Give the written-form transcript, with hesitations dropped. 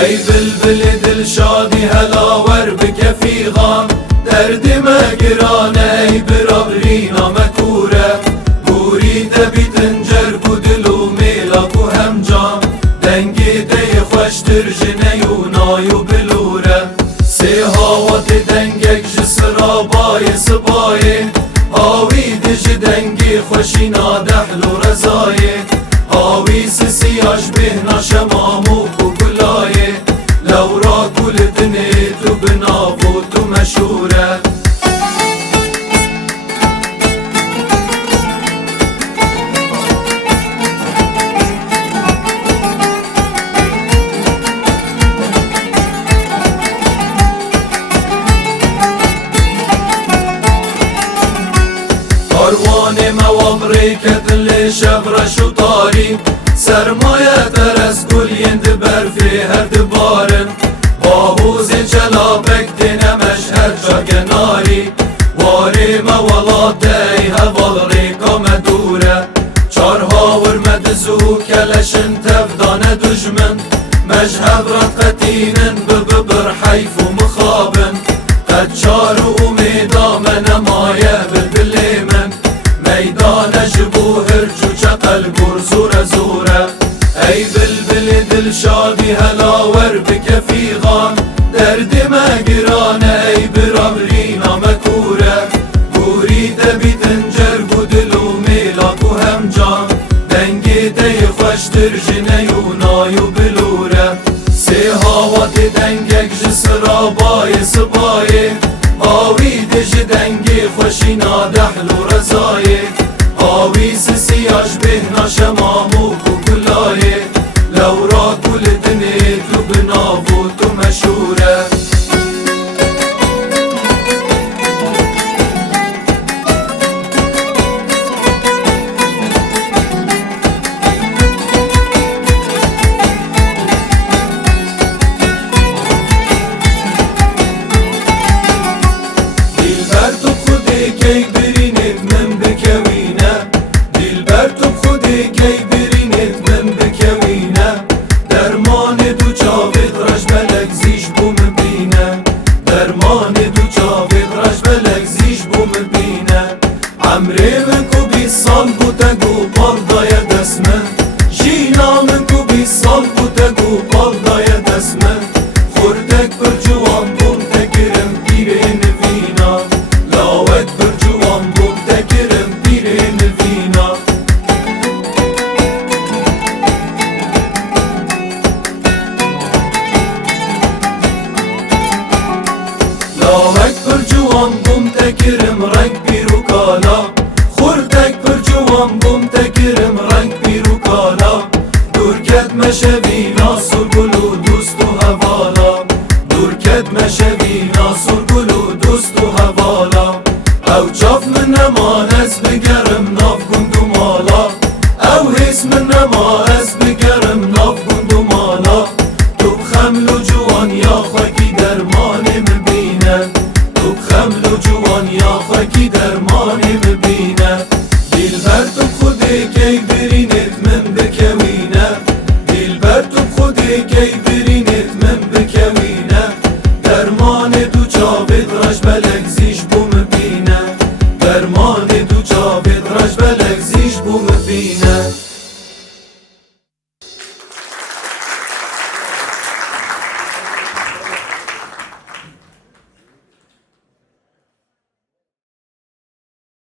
ای بلبل دل شادی هلاور بکفیغان درد مگرانه ای برابرینا مکوره بوری دبی تنجر کو دل و میلاک و همجان دنگی دی خوشتر جنه و نای و بلوره سی هاوات دنگک جسرابای سبای هاوی دج دنگی خوشی نادحل و رزای هاوی سسیاش بهنا شمامو و کلای لورا کل دنی تو بناو تو مشوره کاروان موابری کتل شبرش و تاری سرمایه ترس گل یند برفی هر دبارن باهوز چلابک دینمش هر جا کناری واری موالات ای هوال ریکا مدوره چارها ورمد زو کلشن تفدان دجمن مجهب رد قتینن بببر حیف و مخابن قد چار و امیدا من مایه بلبلی من میدان جبو هرجو چقل گر زوره زوره ای بلبل دل شادی هلاور بکفیغان درد مگرانه ای برابرینا مکوره بوری دبی تنجر گو دل و میلاک و همجان دنگی دی خوشتر جنه و نای و بلوره سی هاوات دنگک جسرابای سبای هاوی دج دنگی خوشی نادحل و رزای هاوی سسیاش بهنا شمامو و کلای لورا کل دنی تو بناو تو مشوره دلبر تو خودی کی برینید من بکوینه دلبر تو خودی کی برینید من بکوینه درمان دو چاوید رش بلک زیش بوم بینه درمان دو چاوید رش بلک زیش بوم بینه عمری من کو 20 سال بوده گو بالدای دست من جینا من کو 20 سال بوده گو بالدای دست من خوردک پر جوان بوم تگرم دیره نوینا لاوک پر جوان بوم تگرم دیره نوینا لاوک پر جوان بوم تگرم رنگ بیرو کالا خوردک پر جوان بوم تگرم رنگ بیرو کالا دور کد مشوینا سرگل و دوست و حوالا دور کد مشوینا سرگل و دوست و حوالا او چاف من نما از بگرم ناف گند و مالا او حس من نما از بگرم ناف گند و مالا تو بخمل و جوان یا خاکی درمانی مبینه تو بخمل و جوان یا خاکی درمانی مبینه دلبر تو خودی کی برینید من بکوینه دلبر تو خودی کی